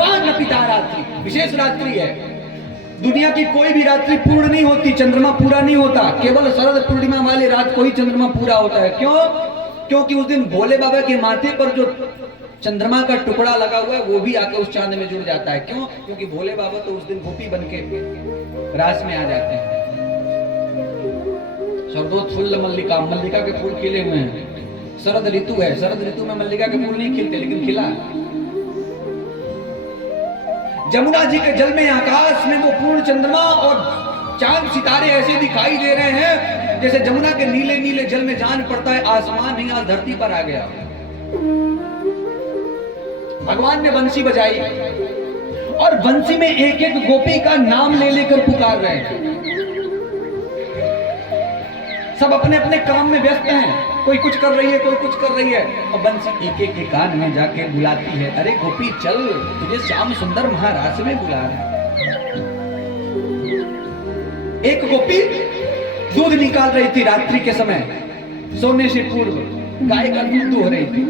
भगवान न पिता रात्रि, विशेष रात्रि है। दुनिया की कोई भी रात्रि पूर्ण नहीं होती, चंद्रमा पूरा नहीं होता, केवल शरद पूर्णिमा वाली रात को ही चंद्रमा पूरा होता है। क्यों? क्योंकि उस दिन भोले बाबा के माथे पर जो चंद्रमा का टुकड़ा लगा हुआ है वो भी आके उस चांद में जुड़ जाता है। क्यों? क्योंकि भोले बाबा तो उस दिन गोपी बनके रास में आ जाते हैं। शरदोत्फुल्ल मल्लिका, मल्लिका के फूल खिले हुए हैं, शरद ऋतु है, शरद ऋतु में मल्लिका के फूल नहीं खिलते लेकिन खिला। जमुना जी के जल में, आकाश में वो पूर्ण चंद्रमा और चांद सितारे ऐसे दिखाई दे रहे हैं जैसे जमुना के नीले नीले जल में जान पड़ता है आसमान नहीं आज धरती पर आ गया। भगवान ने बंसी बजाई और बंसी में एक एक गोपी का नाम ले लेकर पुकार रहे हैं। सब अपने अपने काम में व्यस्त हैं, कोई कुछ कर रही है, कोई कुछ कर रही है, और बंसी एक एक के कान में जाके बुलाती है, अरे गोपी चल, तुझे श्याम सुंदर महाराज में बुला रहे हैं। एक गोपी दूध निकाल रही थी रात्रि के समय, सोने से पूर्व गाय का दूध दुह रही थी।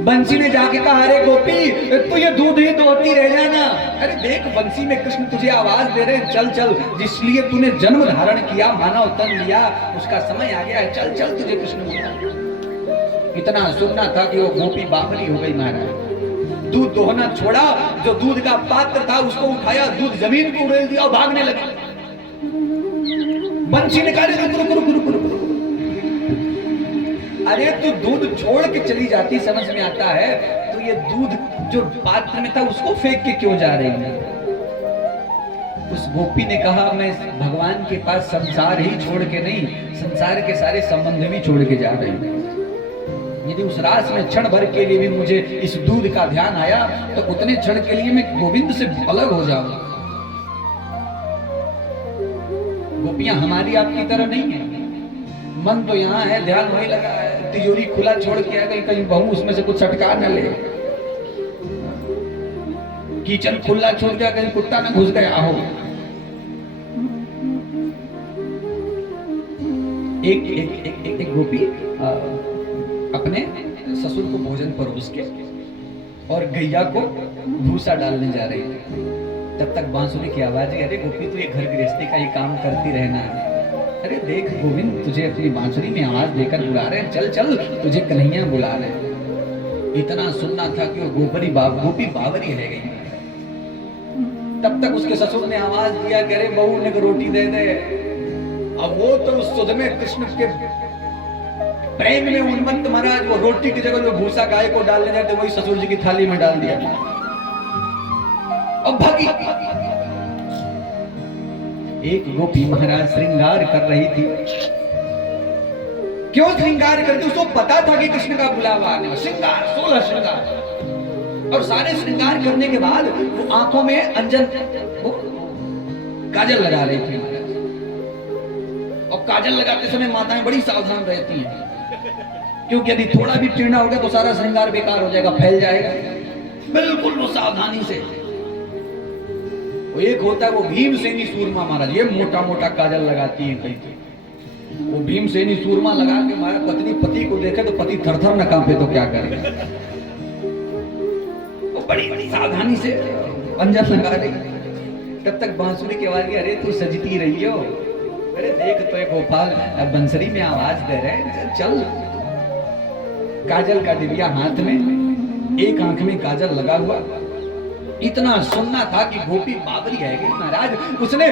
बंसी ने जाके कहा, अरे गोपी तू ये दूध ही दोहती रह जाना, अरे देख बंसी में कृष्ण तुझे आवाज दे रहे हैं, चल चल, जिसलिए तूने जन्म धारण किया, मानव तन लिया, उसका समय आ गया है, चल चल तुझे कृष्ण बुला। इतना सुनना था कि वो गोपी बावली हो गई महाराज। दूध दोहना छोड़ा, जो दूध का पात्र था उसको उठाया, दूध जमीन को उड़ेल दिया और भागने लगा। बंसी ने कहा, रुक रुक रुक रुक रुक, अरे तू दूध छोड़ के चली जाती, समझ में आता है, तो ये दूध जो पात्र में था उसको फेंक के क्यों जा रही है? उस गोपी ने कहा, मैं भगवान के पास संसार ही छोड़ के नहीं, संसार के सारे संबंध भी छोड़ के जा रही हूं। यदि उस रास में क्षण भर के लिए भी मुझे इस दूध का ध्यान आया तो उतने क्षण के लिए मैं गोविंद से अलग हो जाऊं। गोपियां हमारी आपकी तरह नहीं है, मन तो यहाँ है, ध्यान वहीं लगा है, तिजोरी खुला छोड़ के कहीं कहीं बहू उसमें से कुछ सटका न ले, किचन खुला छोड़ दिया कहीं कुत्ता न घुस गया हो। एक एक एक एक, एक गोपी अपने ससुर को भोजन परोस के और गैया को भूसा डालने जा रही थी। तब तक बांसुरी की आवाज है, अरे गोपी तू ये घर गृहस्थी का ही काम करती रहना है, अरे देख गोविंद तुझे अपनी बांसुरी में आवाज देकर बुला रहे हैं, चल चल तुझे कन्हैया बुला रहे हैं। इतना सुनना था कि वो गोपी बावरी रह गई। तब तक उसके ससुर ने आवाज दिया कि अरे बहू ने रोटी दे दे। अब वो तो उस सुध में कृष्ण के प्रेम में उन्मत्त महाराज, वो रोटी की जगह जो भूसा गाय को डालने जाते वही ससुर जी की थाली में डाल दिया और भागी। एक गोपी महाराज श्रृंगार कर रही थी। क्यों श्रृंगार करती? उसको पता था कि कृष्ण का बुलावा आने वाला। श्रृंगार, 16 श्रृंगार, और सारे श्रृंगार करने के बाद वो आंखों में अंजन काजल लगा रही थी। और काजल लगाते समय माताएं बड़ी सावधान रहती हैं, क्योंकि यदि थोड़ा भी टेढ़ा हो गया तो सारा श्रृंगार बेकार हो जाएगा, फैल जाएगा। बिल्कुल वो सावधानी से। एक होता है वो भीमसेनी सूरमा महाराज, ये मोटा मोटा काजल लगाती है कहीं। वो भीमसेनी सूरमा लगा के हमारा पत्नी पति को देखे तो पति थर-थर न कांपे तो क्या करे। वो बड़ी बड़ी सावधानी से अंजन लगा रही। तब तक बांसुरी की आवाज, अरे तू सजती रही हो, अरे देख तो ये गोपाल बंसरी में आवाज दे रहे, चल। काजल का डिबिया हाथ में, एक आंख में काजल लगा हुआ। इतना सुनना था कि गोपी बावरी है गई महाराज। उसने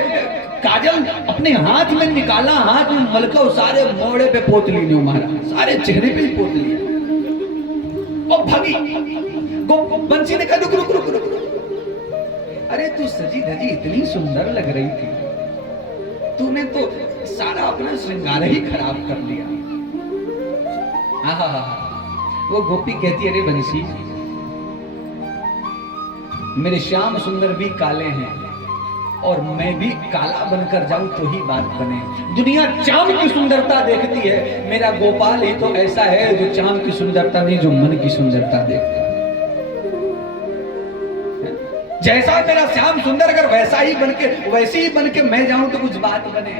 काजल अपने हाथ में निकाला, हाथ में मलका, सारे मोड़े पे पोत ली महाराज, सारे चेहरे पे ही पोत लिया और भागी। बंसी ने कहा, रुक रुक रुक रुक, अरे तू सजी धजी इतनी सुंदर लग रही थी, तूने तो सारा अपना श्रृंगार ही खराब कर लिया। वो गोपी कहती, अरे बंसी मेरे श्याम सुंदर भी काले हैं और मैं भी काला बनकर जाऊं तो ही बात बने। दुनिया चांद की सुंदरता देखती है, मेरा गोपाल ही तो ऐसा है जो चांद की सुंदरता नहीं, जो मन की सुंदरता देखता है। जैसा मेरा श्याम सुंदर, अगर वैसा ही बनके, वैसे ही बनके मैं जाऊं तो कुछ बात बने।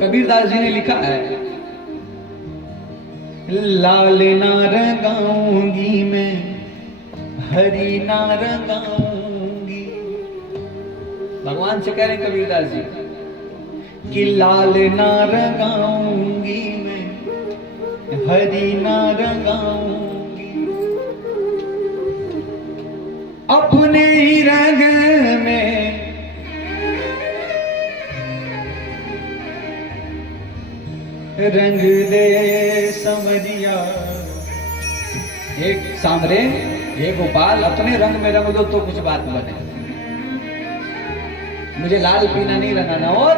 कबीरदास जी ने लिखा है, लाल ना रंगाऊंगी मैं हरी ना रंगाऊंगी। भगवान से कह रहे हैं कबीरदास जी कि लाल ना रंगाऊंगी मैं, हरी ना रंगाऊंगी, अपने ही रंग में रंग दे समझिया। एक सांवरे, हे गोपाल, अपने रंग में रंग दो तो कुछ बात बने। मुझे लाल पीना नहीं रंगाना, और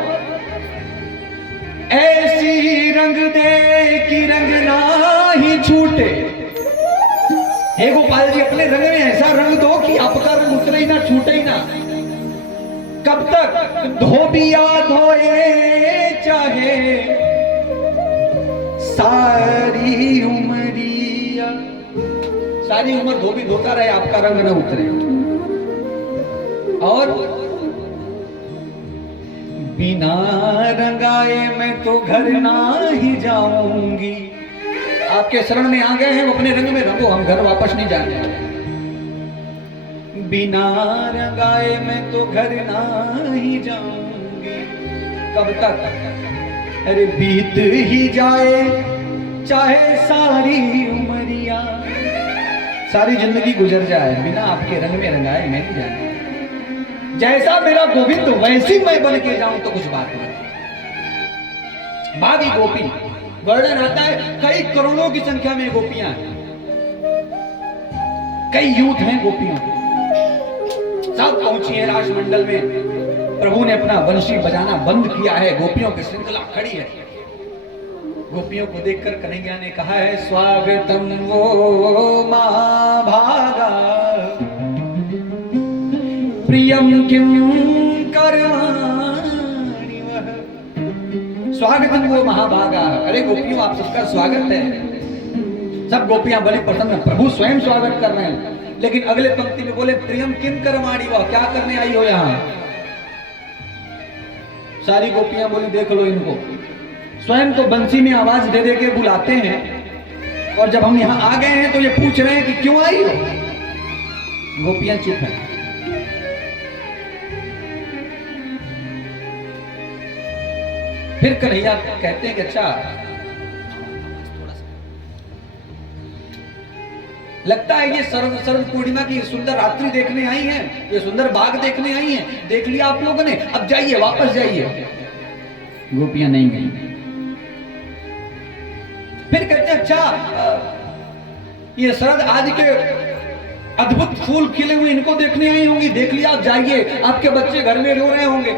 ऐसी रंग दे कि रंग ना ही छूटे। हे गोपाल जी, अपने रंग में ऐसा रंग दो कि आपका रंग उतरे ही ना, छूटे ही ना। कब तक? धोबिया धोए चाहे सारी उमरिया, सारी उम्र धोबी धोता रहे, आपका रंग न उतरे। और बिना रंगाए मैं तो घर ना ही जाऊंगी। आपके शरण में आ गए हैं, वो अपने रंग में रंगो, हम घर वापस नहीं जाने। बिना रंगाए मैं तो घर ना ही जाऊंगी। कब तक? अरे बीत ही जाए चाहे सारी उमरिया, सारी जिंदगी गुजर जाए, बिना आपके रंग में रंगाए मैं नहीं जाना। जैसा मेरा गोविंद वैसी मैं बन के जाऊं तो कुछ बात नहीं। बागी गोपी वर्णन आता है, कई करोड़ों की संख्या में गोपियां हैं, कई यूथ हैं गोपियों के, सब पहुंची है राजमंडल में। प्रभु ने अपना वंशी बजाना बंद किया है, गोपियों की श्रृंखला खड़ी है। गोपियों को देखकर कन्हैया ने कहा है, स्वागतम वो महाभागा प्रियम किम करवाणि वह। स्वागतम वो महाभागा, अरे गोपियों आप सबका स्वागत है। सब गोपियां बड़ी प्रसन्न, प्रभु स्वयं स्वागत कर रहे हैं। लेकिन अगले पंक्ति में बोले, प्रियम किम करवाणि वह, क्या करने आई हो यहां? सारी गोपियां बोली, देख लो इनको, स्वयं तो बंसी में आवाज दे दे के बुलाते हैं, और जब हम यहां आ गए हैं तो ये पूछ रहे हैं कि क्यों आई हो। गोपियां चुप हैं। फिर कन्हैया कहते हैं कि अच्छा, लगता है ये सर्व पूर्णिमा की सुंदर रात्रि देखने आई हैं, ये सुंदर बाग देखने आई हैं, देख लिया आप लोगों ने, अब जाइए, वापस जाइए। गोपियां नहीं गई। फिर कहते हैं, अच्छा ये शरद आज के अद्भुत फूल खिले हुए इनको देखने आई होंगी, देख लिया, आप जाइए। आपके बच्चे घर में रो रहे होंगे,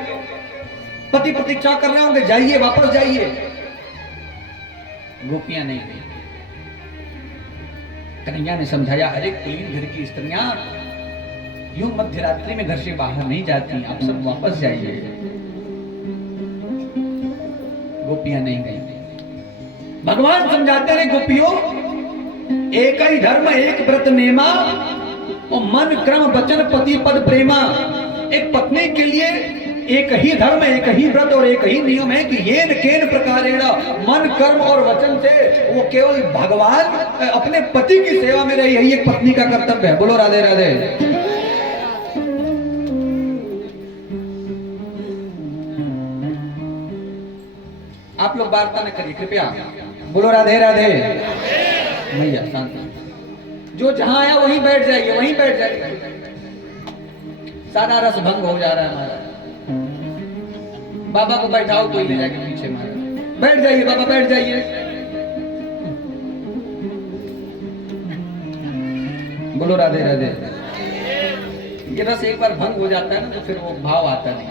पति प्रतीक्षा कर रहे होंगे, जाइए, वापस जाइए। गोपियां नहीं गई। कन्हैया ने समझाया, अरे कुलीन घर की स्त्रियां यूं मध्य रात्रि में घर से बाहर नहीं जाती, आप सब वापस जाइए। गोपियां नहीं गई। भगवान समझाते रहे, गोपियों एक ही धर्म एक व्रत नेमा, और मन क्रम वचन पति पद प्रेमा। एक पत्नी के लिए एक ही धर्म, एक ही व्रत और एक ही नियम है कि येन केन प्रकारेण, मन कर्म और वचन से वो केवल भगवान अपने पति की सेवा में रही, यही एक पत्नी का कर्तव्य है। बोलो राधे राधे। आप लोग वार्ता न करिए कृपया, बोलो राधे राधे। भैया शांति, जो जहां आया वहीं बैठ जाइए, वहीं बैठ जाइए। सारा रस भंग हो जा रहा है हमारा। बाबा को बैठाओ, कोई ले जाके पीछे मारा, बैठ जाइए बाबा, बैठ जाइए। बोलो राधे राधे। ये रस एक बार भंग हो जाता है ना, तो फिर वो भाव आता नहीं।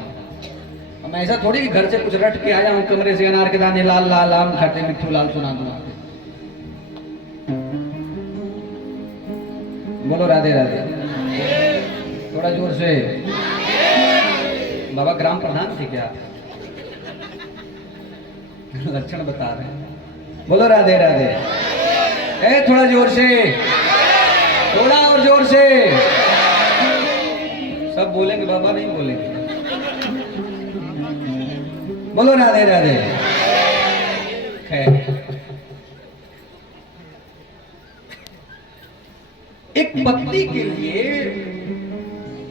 हम ऐसा थोड़ी कि घर से कुछ रट के आया हूं, कमरे से अनार के दाने लाल लाल आम खट्टे मिट्ठू लाल सुना दूंगा। बोलो राधे राधे, थोड़ा जोर से। बाबा ग्राम प्रधान थे क्या? लक्षण बता रहे हैं। बोलो राधे राधे। ए थोड़ा जोर से, थोड़ा और जोर से। सब बोलेंगे, बाबा नहीं बोलेंगे। बोलो राधे राधे। खैर, एक पत्नी के लिए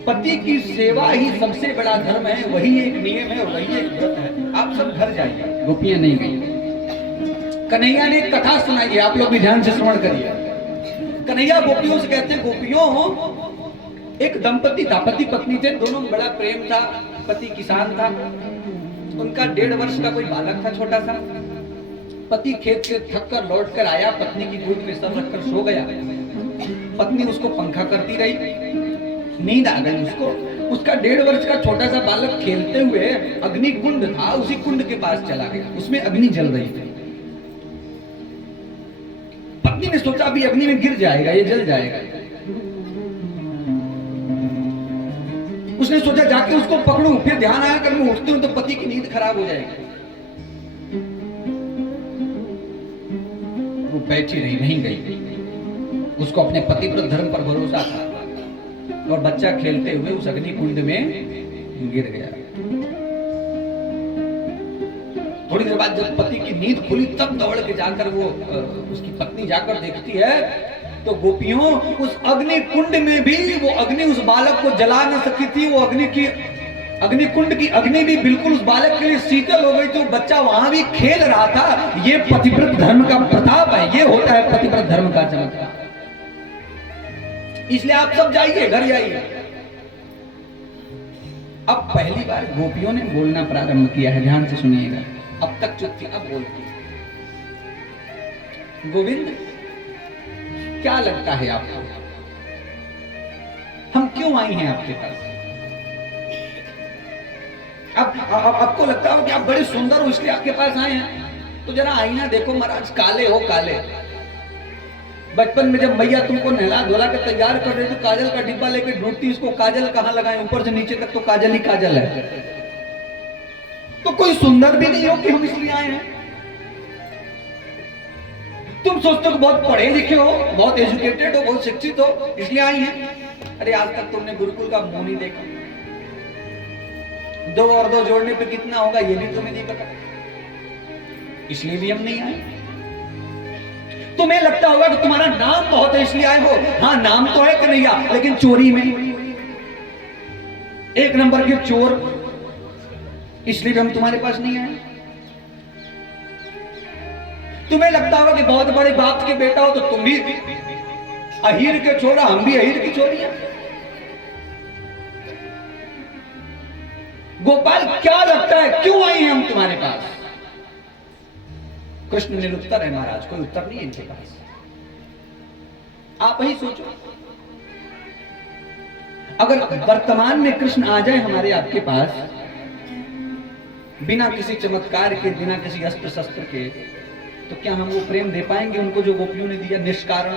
पति की सेवा ही सबसे बड़ा धर्म है, वही एक नियम है और वही एक व्रत है। आप सब घर जाइए, गोपियां नहीं गई। कन्हैया ने एक कथा सुनाई है, आप लोग भी ध्यान से श्रवण करिए। कन्हैया गोपियों से कहते हैं, गोपियों एक दंपति था, पति पत्नी थे, दोनों में बड़ा प्रेम था। पति किसान था, उनका 1.5 वर्ष का कोई बालक था छोटा सा। पति खेत से थक कर लौट कर आया, पत्नी की गोद में सर रखकर सो गया। पत्नी उसको पंखा करती रही, नींद आ गई उसको। उसका 1.5 वर्ष का छोटा सा बालक खेलते हुए अग्नि कुंड था, उसी कुंड के पास चला गया, उसमें अग्नि जल रही थी। पत्नी ने सोचा अभी अग्नि में गिर जाएगा, ये जल जाएगा। उसने सोचा जाके उसको पकड़ूं, फिर ध्यान आया कर मैं उठती हूं तो पति की नींद खराब हो जाएगी। वो बैठी रही, नहीं गई। उसको अपने पतिव्रत धर्म पर भरोसा था और बच्चा खेलते हुए उस अग्नि कुंड में गिर गया। थोड़ी देर बाद जब पति की नींद खुली तब दौड़ के जाकर वो उसकी पत्नी जाकर देखती है तो गोपियों उस अग्नि कुंड में भी वो अग्नि उस बालक को जला न सकी थी। वो अग्नि कुंड की अग्नि भी बिल्कुल उस बालक के लिए शीतल हो गई, तो बच्चा वहां भी खेल रहा था। ये पतिव्रत धर्म का प्रताप है, ये होता है पतिव्रत धर्म का चमत्कार। इसलिए आप सब जाइए, घर जाइए। अब पहली बार गोपियों ने बोलना प्रारंभ किया है, ध्यान से सुनिएगा। अब तक चुप थी, अब बोलती। गोविंद, क्या लगता है आपको, हम क्यों आई हैं आपके पास? अब आपको लगता हो कि आप बड़े सुंदर हो इसलिए आपके पास आए हैं? तो जरा आईना देखो महाराज, काले हो काले। बचपन में जब मैया तुमको नहला धोला के तैयार कर रही थी, काजल का डिब्बा लेके ढूंढती, इसको काजल कहां लगाएं, ऊपर से नीचे तक तो काजल ही काजल है। तो कोई सुंदर भी नहीं हो कि हम इसलिए आए हैं? तुम सोचते हो बहुत पढ़े लिखे हो, बहुत एजुकेटेड हो, बहुत शिक्षित हो, इसलिए आई हैं? अरे आज तक तुमने गुरुकुल का मुंह नहीं देखा। 2 और 2 जोड़ने पे कितना होगा ये भी तुम्हें नहीं पता, इसलिए भी हम नहीं आए। तुम्हें लगता होगा कि तुम्हारा नाम बहुत है इसलिए आए हो। हाँ, नाम तो है कन्हैया, लेकिन चोरी में 1 नंबर के चोर, इसलिए भी हम तुम्हारे पास नहीं आए। तुम्हें लगता होगा कि बहुत बड़े बाप के बेटा हो, तो तुम भी अहीर के छोरा, हम भी अहीर की छोरी हैं। गोपाल, क्या लगता है क्यों आए हैं हम तुम्हारे पास? कृष्ण निरुत्तर है महाराज, कोई उत्तर नहीं है इनके पास। आप ही सोचो, अगर वर्तमान में कृष्ण आ जाए हमारे आपके पास, बिना किसी चमत्कार के, बिना किसी अस्त्र शस्त्र के, तो क्या हम वो प्रेम दे पाएंगे उनको जो गोपियों ने दिया निष्कारण?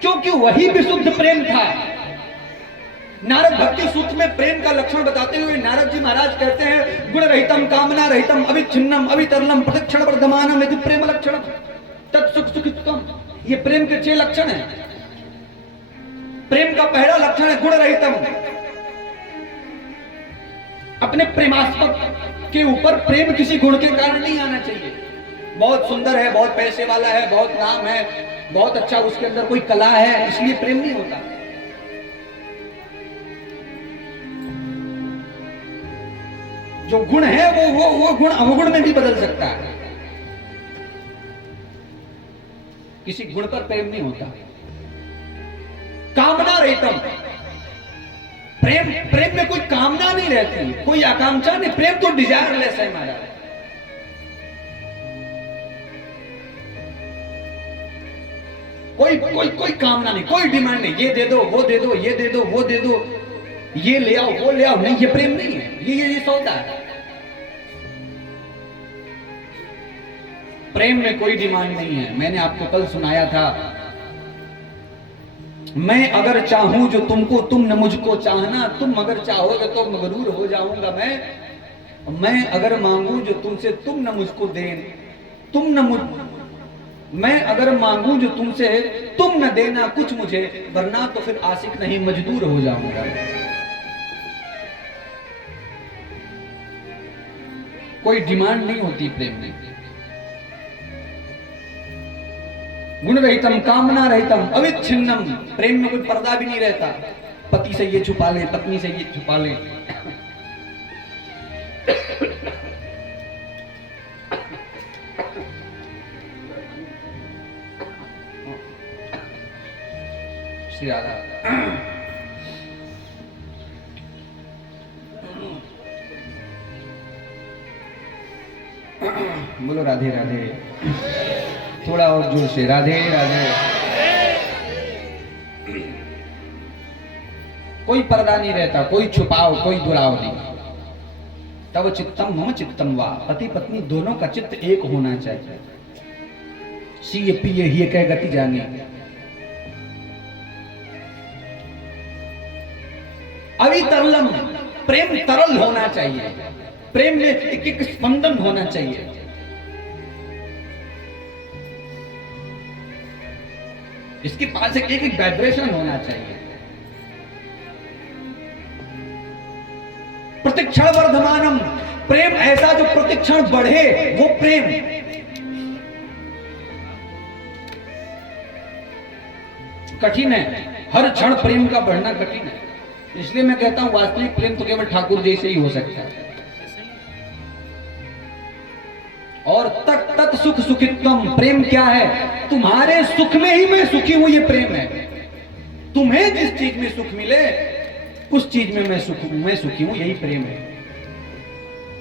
क्योंकि वही विशुद्ध प्रेम था। नारद भक्ति सूत्र में प्रेम का लक्षण बताते हुए नारद जी महाराज कहते हैं, गुण रहितम कामना रहितम अविच्छिन्नम अवितरलम प्रदक्षिण वर्धमानम यदि प्रेम लक्षण तत्सुख सुखित्वम। ये प्रेम के 6 लक्षण हैं। प्रेम का पहला लक्षण है गुण रहितम। अपने प्रेमास्पद के ऊपर प्रेम किसी गुण के कारण नहीं आना चाहिए। बहुत सुंदर है, बहुत पैसे वाला है, बहुत नाम है, बहुत अच्छा उसके अंदर कोई कला है, इसलिए प्रेम नहीं होता। जो गुण है वो गुण अवगुण में भी बदल सकता है। किसी गुण पर प्रेम नहीं होता। कामना रहितम, प्रेम में कोई कामना नहीं रहती, कोई आकांक्षा नहीं। प्रेम तो डिजायरलेस है महाराज। कोई कामना नहीं, कोई डिमांड नहीं, ये दे दो, वो दे दो, ये दे दो, वो दे दो, ये ले आओ, वो ले आओ। नहीं, ये प्रेम नहीं है, ये सौदा है। प्रेम में कोई डिमांड नहीं है। मैंने आपको कल सुनाया था, मैं अगर चाहूं जो तुमको, तुम न मुझको चाहना, तुम अगर चाहोगे तो मगरूर हो जाऊंगा मैं अगर मांगू जो तुमसे, तुम न मुझको दें, तुम न मुझ, मैं अगर मांगू जो तुमसे, तुम न देना कुछ मुझे, वरना तो फिर आशिक नहीं मजदूर हो जाऊंगा। कोई डिमांड नहीं होती प्रेम में। गुण रहितम कामना रहितम अविच्छिन्नम। प्रेम में कोई पर्दा भी नहीं रहता, पति से ये छुपा ले, पत्नी से ये छुपा ले। श्री राधा। बोलो राधे राधे, थोड़ा और जोर से राधे राधे। कोई पर्दा नहीं रहता, कोई छुपाव, कोई दुराव नहीं। तब चित्तम मम चित्तम वा, पति पत्नी दोनों का चित्त एक होना चाहिए। सीए पिए ही कह गति जानी। अवितरलम, प्रेम तरल होना चाहिए, प्रेम में एक एक स्पंदन होना चाहिए। इसके पास एक एक वाइब्रेशन होना चाहिए। प्रतिक्षण वर्धमानम, प्रेम ऐसा जो प्रतिक्षण बढ़े, वो प्रेम। कठिन है, हर क्षण प्रेम का बढ़ना कठिन है। इसलिए मैं कहता हूं वास्तविक प्रेम तो केवल ठाकुर जी से ही हो सकता है। और तक तक सुख सुखित्वम, प्रेम क्या है? तुम्हारे सुख में ही मैं सुखी हूं, ये प्रेम है। तुम्हें जिस चीज में सुख मिले उस चीज में मैं सुखी हूं, यही प्रेम है।